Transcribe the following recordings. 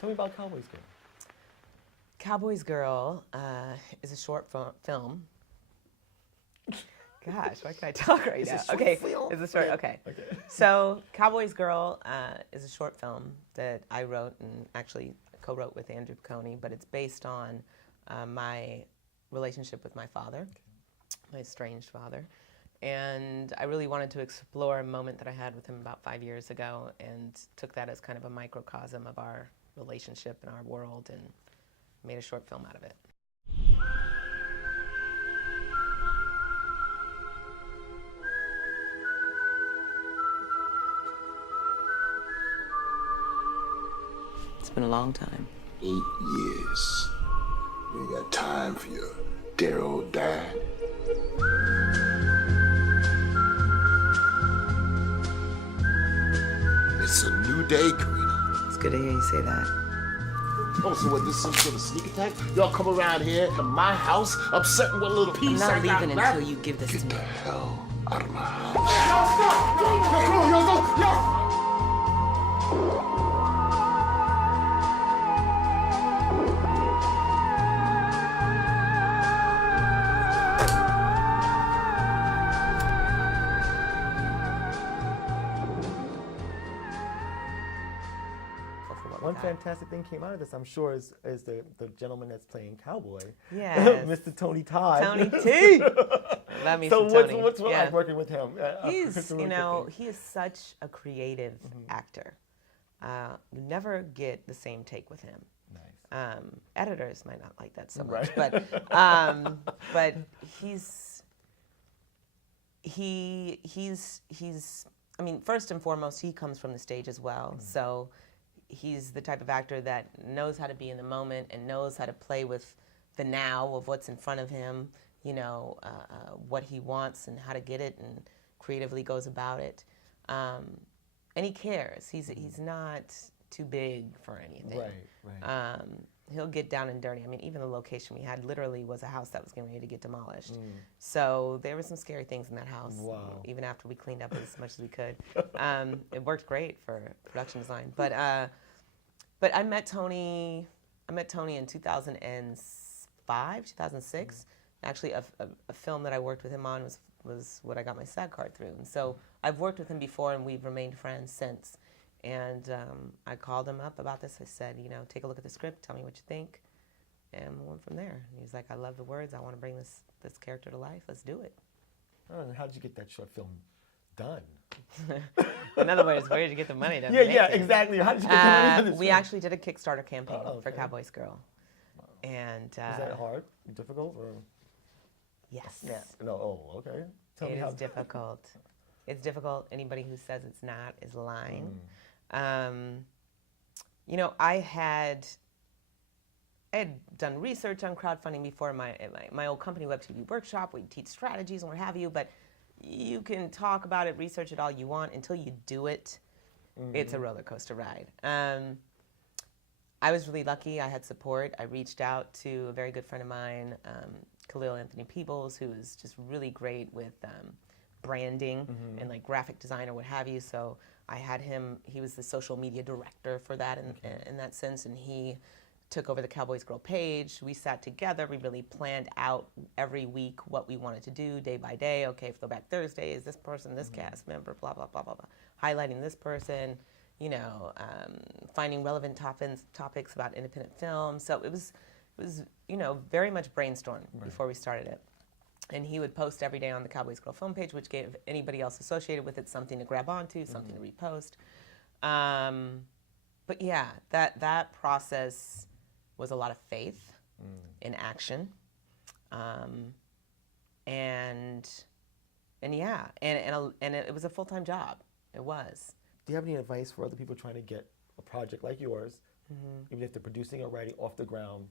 Tell me about Cowboy's Girl. Cowboy's Girl is a short film. Gosh, why can I talk right now? Okay, it's a short. Okay. So Cowboy's Girl is a short film that I wrote and actually co-wrote with Andrew Piccone, but it's based on my relationship with my father, my estranged father. And I really wanted to explore a moment that I had with him about 5 years ago and took that as kind of a microcosm of our relationship and our world and made a short film out of it. It's been a long time. 8 years. You ain't got time for your dear old dad. It's a new day, Karina. It's good to hear you say that. Oh, so what, this is some sort of sneak attack? Y'all come around here to my house, upsetting what little peace I'm I not got leaving left? until you give this Get to me. the hell out of my house. Yo, stop! Yo! One fantastic thing came out of this, I'm sure, is the gentleman that's playing Cowboy. Yes. Mr. Tony Todd. Tony T. Love me some Tony. So what's like working with him? He's, he is such a creative actor. You never get the same take with him. Nice. Editors might not like that so much, Right. but he's. I mean, first and foremost, he comes from the stage as well, so. He's the type of actor that knows how to be in the moment and knows how to play with the now of what's in front of him, what he wants and how to get it and creatively goes about it. And he cares. He's not too big for anything. Right. He'll get down and dirty. I mean, even the location we had literally was a house that was getting ready to get demolished. So there were some scary things in that house, even after we cleaned up as much as we could. It worked great for production design. But I met Tony in 2005, 2006. Actually, a film that I worked with him on was what I got my SAG card through. And so I've worked with him before, and we've remained friends since. And I called him up about this. I said, take a look at the script, tell me what you think. And we went from there. And he was like, I love the words. I want to bring this character to life. Let's do it. Oh, and how did you get that short film done? In other words, where did you get the money to make it? Exactly. How did you get the money for this We film? actually did a Kickstarter campaign for Cowboy's Girl. Wow. And is that hard? Difficult? Or? Yes. Yeah. No. Oh, okay. Tell me how. It is difficult. It's difficult. Anybody who says it's not is lying. I had done research on crowdfunding before. My old company, Web TV Workshop, we teach strategies and what have you, but you can talk about it, research it all you want. Until you do it, it's a roller coaster ride. I was really lucky. I had support. I reached out to a very good friend of mine, Khalil Anthony Peebles, who is just really great with branding and like graphic design or what have you. So I had him. He was the social media director for that in that sense, and he took over the Cowboys Girl page. We sat together. We really planned out every week what we wanted to do day by day. Okay, Throwback Thursday is this person, this cast member, blah, blah, blah, blah, blah. Highlighting this person, finding relevant topics about independent film. So it was very much brainstormed before we started it. And he would post every day on the Cowboys Girl film page, which gave anybody else associated with it something to grab onto, something to repost. But yeah, that process was a lot of faith in action, and it was a full-time job. It was. Do you have any advice for other people trying to get a project like yours, even if they're producing or writing off the ground?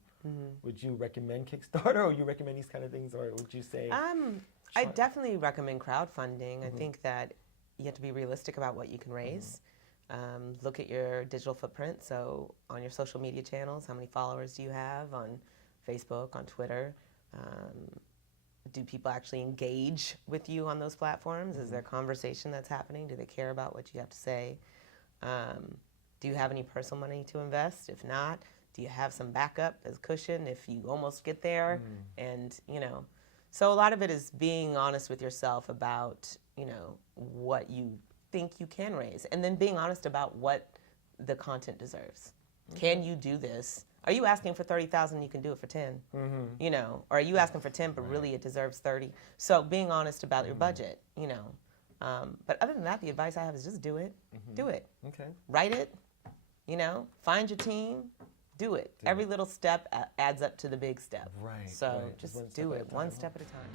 Would you recommend Kickstarter, or would you recommend these kind of things, or would you say? I definitely recommend crowdfunding. I think that you have to be realistic about what you can raise. Look at your digital footprint. So on your social media channels, how many followers do you have on Facebook, on Twitter? Do people actually engage with you on those platforms? Is there conversation that's happening? Do they care about what you have to say? Do you have any personal money to invest? If not, do you have some backup as cushion if you almost get there? And, you know, so a lot of it is being honest with yourself about, you know, what you think you can raise, and then being honest about what the content deserves. Can you do this? Are you asking for 30,000? You can do it for 10. You know, or are you asking for 10, but really it deserves 30? So being honest about your budget, you know. But other than that, the advice I have is just do it. Do it. Okay. Write it. You know, find your team. Do it. Every little step adds up to the big step. Right. So right. just one step do at it a one time. step at a time.